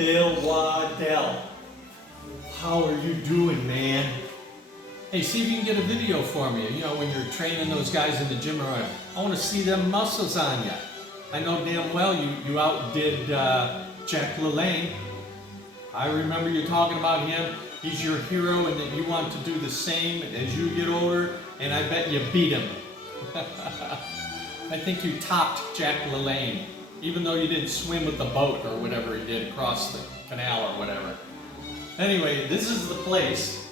Bill Waddell. How are you doing, man? Hey, see if you can get a video for me, you know, when you're training those guys in the gym. I want to see them muscles on you. I know damn well you outdid Jack LaLanne. I remember you talking about him. He's your hero and that you want to do the same as you get older, and I bet you beat him. I think you topped Jack LaLanne, even though you didn't swim with the boat or whatever he did across the canal or whatever. Anyway, this is the place.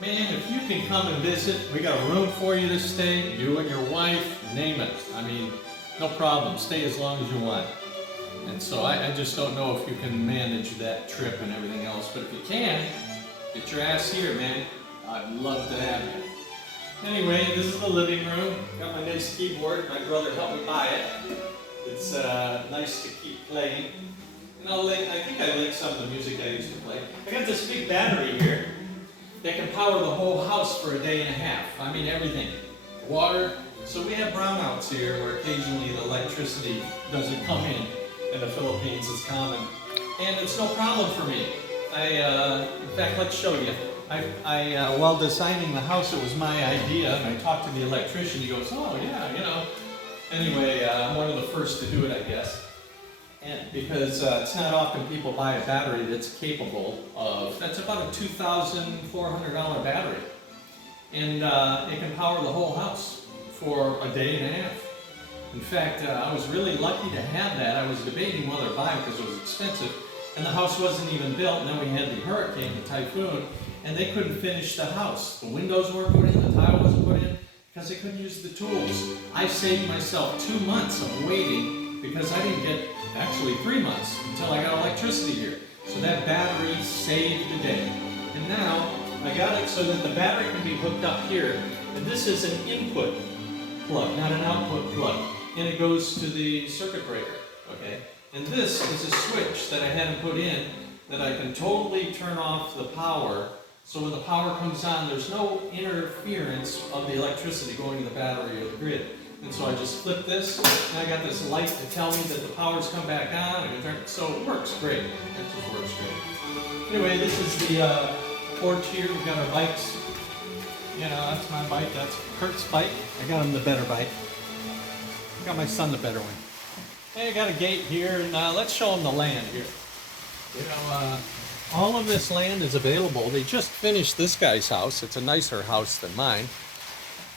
Man, if you can come and visit, we got a room for you to stay, you and your wife, name it. I mean, no problem, stay as long as you want. And so I just don't know if you can manage that trip and everything else, but if you can, get your ass here, man. I'd love to have you. Anyway, this is the living room. Got my nice keyboard. My brother helped me buy it. It's nice to keep playing. And I think I linked some of the music I used to play. I got this big battery here that can power the whole house for a day and a half. I mean everything. Water. So we have brownouts here where occasionally the electricity doesn't come in. In the Philippines it's common. And it's no problem for me. In fact, let's show you. While designing the house, it was my idea, and I talked to the electrician. He goes, oh yeah, you know. Anyway, I'm one of the first to do it, I guess. And because it's not often people buy a battery that's capable of, that's about a $2,400 battery. And it can power the whole house for a day and a half. In fact, I was really lucky to have that. I was debating whether to buy it because it was expensive. And the house wasn't even built, and then we had the hurricane, the typhoon, and they couldn't finish the house. The windows weren't put in, the tile wasn't put in, because they couldn't use the tools. I saved myself 2 months of waiting because I didn't get, actually 3 months, until I got electricity here. So that battery saved the day. And now, I got it so that the battery can be hooked up here, and this is an input plug, not an output plug. And it goes to the circuit breaker, okay? And this is a switch that I hadn't put in that I can totally turn off the power. So when the power comes on, there's no interference of the electricity going to the battery or the grid. And so I just flip this, and I got this light to tell me that the power's come back on. I can turn it, so it works great. It just works great. Anyway, this is the porch here. We've got our bikes. You know, that's my bike. That's Kurt's bike. I got him the better bike. I got my son the better one. Hey, I got a gate here, and let's show them the land here. You know, all of this land is available. They just finished this guy's house. It's a nicer house than mine.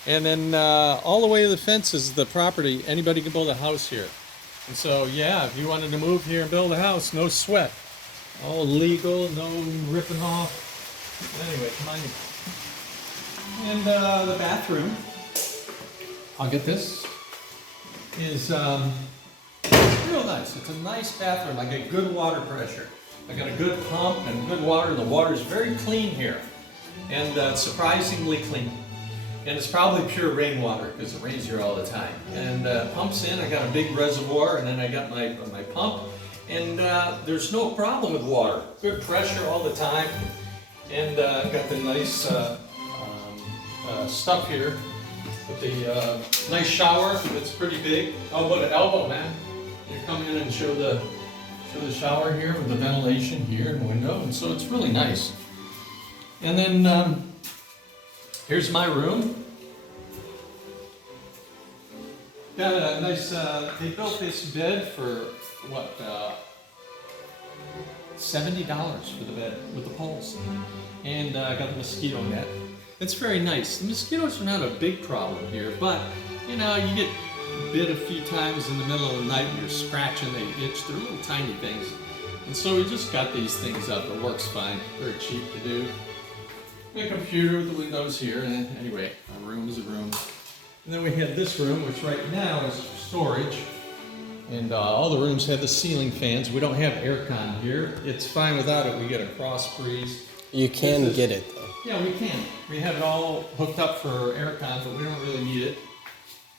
And then all the way to the fence is the property. Anybody can build a house here. And so, yeah, if you wanted to move here and build a house, no sweat. All legal, no ripping off. Anyway, come on in. And the bathroom, I'll get this, is real nice. It's a nice bathroom. I get good water pressure. I got a good pump and good water. The water is very clean here, and surprisingly clean. And it's probably pure rainwater because it rains here all the time. And pumps in. I got a big reservoir, and then I got my pump, and there's no problem with water. Good pressure all the time, and got the nice stuff here. With the nice shower. It's pretty big. Oh, what an elbow, man! You come in and show the shower here with the ventilation here and window, and so it's really nice. And then here's my room. Got a nice. They built this bed for what? $70 for the bed with the poles, and I got the mosquito net. It's very nice. The mosquitoes are not a big problem here, but you know, you get bit a few times in the middle of the night and you're scratching, they itch. They're little tiny things. And so we just got these things up. It works fine. Very cheap to do. My computer with the windows here. And anyway, a room is a room. And then we have this room, which right now is for storage. And all the rooms have the ceiling fans. We don't have aircon here. It's fine without it. We get a cross breeze. You can get it though. Yeah, we can. We have it all hooked up for aircon, but we don't really need it.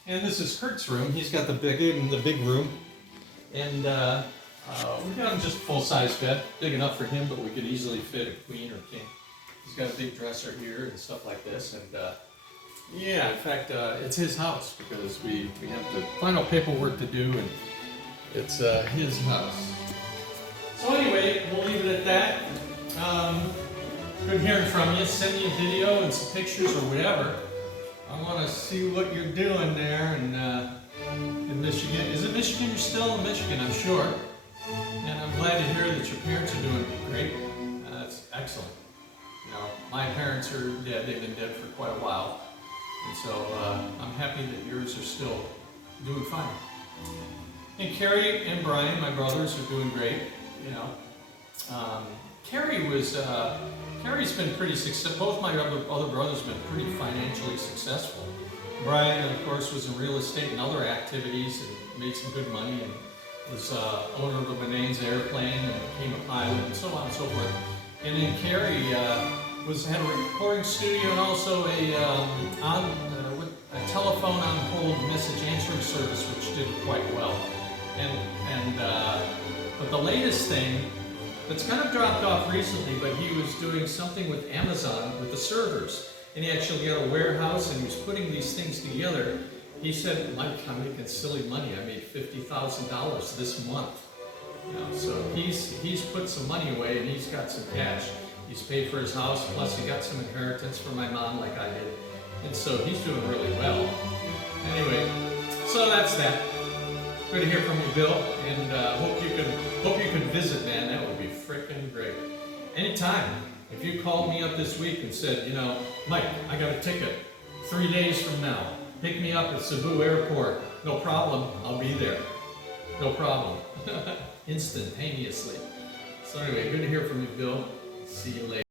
And this is Kurt's room. He's got the big room. And we got him just a full-size bed. Big enough for him, but we could easily fit a queen or king. He's got a big dresser here and stuff like this. And yeah, in fact, it's his house because we have the final paperwork to do, and it's his house. So anyway, we'll leave it Good hearing from you. Send me a video and some pictures or whatever. I want to see what you're doing there in Michigan. Is it Michigan? You're still in Michigan, I'm sure. And I'm glad to hear that your parents are doing great. That's excellent. You know, my parents are dead. They've been dead for quite a while. And so I'm happy that yours are still doing fine. And Carrie and Brian, my brothers, are doing great. You know, Carrie's been pretty successful. Both my other brothers have been pretty financially successful. Brian, of course, was in real estate and other activities and made some good money and was owner of the Bonanza airplane and became a pilot and so on and so forth. And then Carrie had a recording studio and also a telephone on hold message answering service, which did quite well. But the latest thing that's kind of dropped off recently, but he was doing something with Amazon with the servers, and he actually got a warehouse and he was putting these things together. He said, "Mike, I'm making silly money. I made $50,000 this month." You know, so he's put some money away and he's got some cash. He's paid for his house, plus he got some inheritance from my mom, like I did, and so he's doing really well. Anyway, so that's that. Good to hear from you, Bill, and hope you could visit, man. That would be freaking great. Anytime. If you called me up this week and said, you know, "Mike, I got a ticket 3 days from now. Pick me up at Cebu Airport." No problem. I'll be there. No problem. Instantaneously. So anyway, good to hear from you, Bill. See you later.